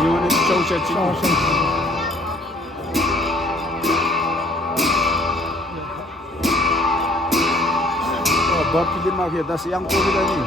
Nyone chaucha chi. Oh, bapi di magia das yang ko ni.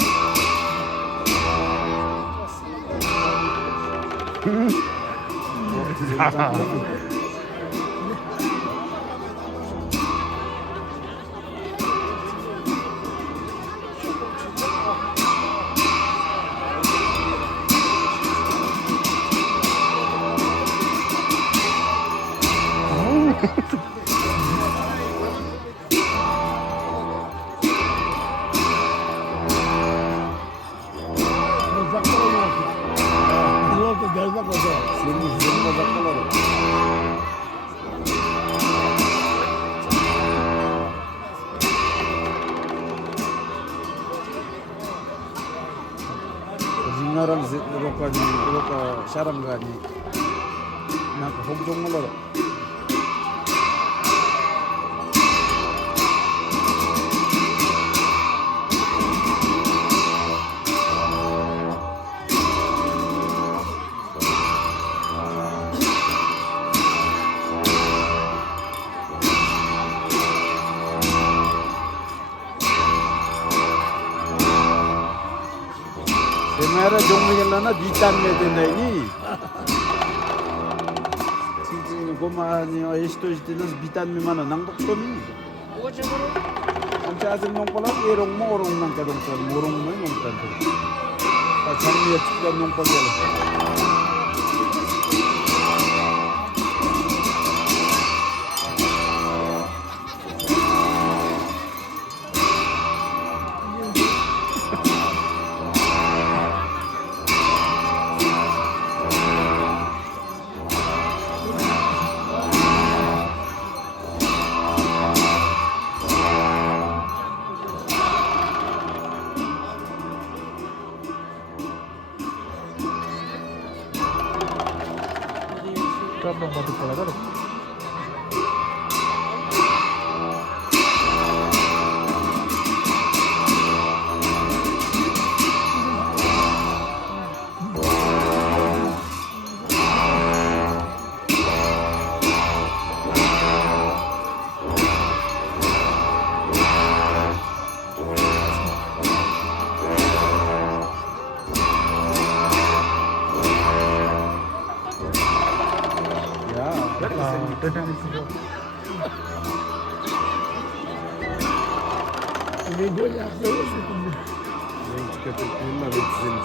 Senin bazakları. Zingaran zit roka sharangani. Nak hogjong molor. Semera jongmiyalla na bitan me dendaini. Sinci gomani esto istinas bitan me mana nangdoktomi. Anca azim nongpala erong mo orong nang kadong ton morong me nongtan ton. Ta chamni chukka nongpala. Problem matu pala karo. Video yapıyoruz. Renk köpekliğinle renklerini.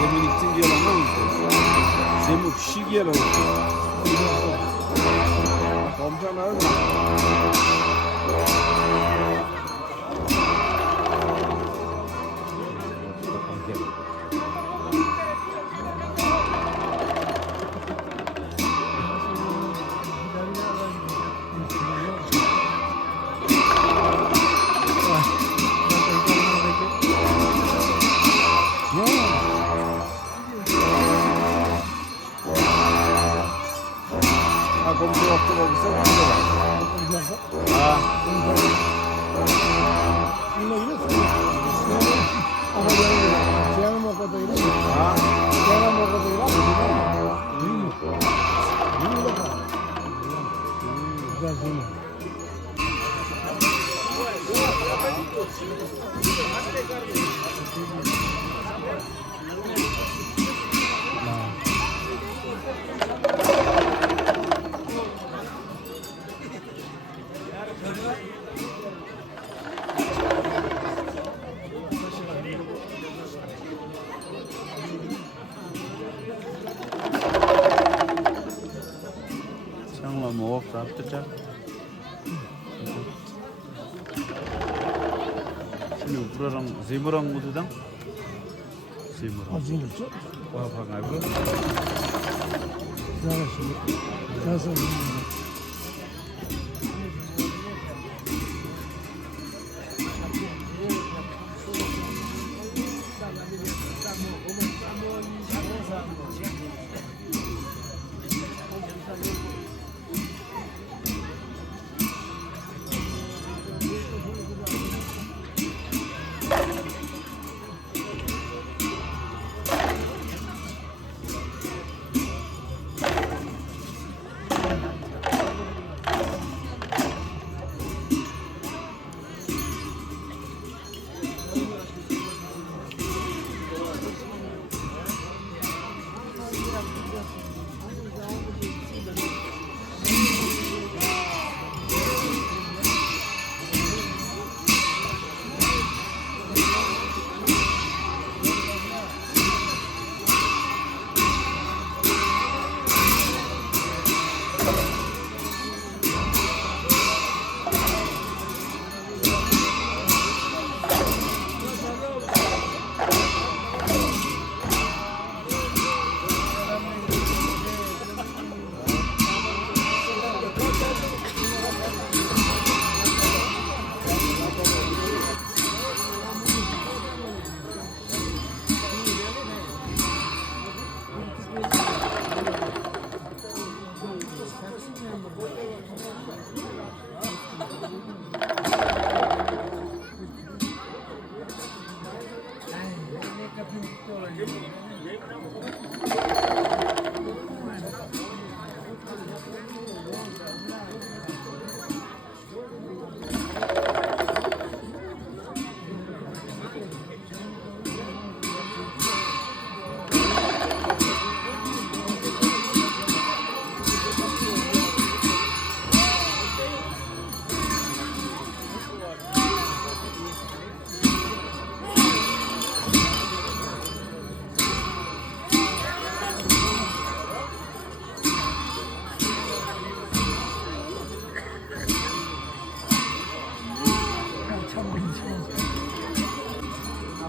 Zemin için gelen oldu. Zemin kişi gelen oldu. Komşalar mı? Komşu yoktu olursa Chanla mo after. Şimdi buradan zemuran mududan zemuran. Azimci. Wafang abi. Nasıl?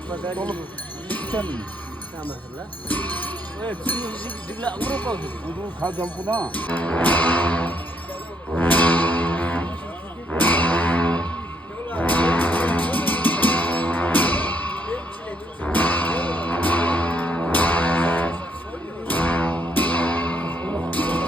추천. Sama-sama. Eh, sini digla urut kau tu. 우두 가점구나.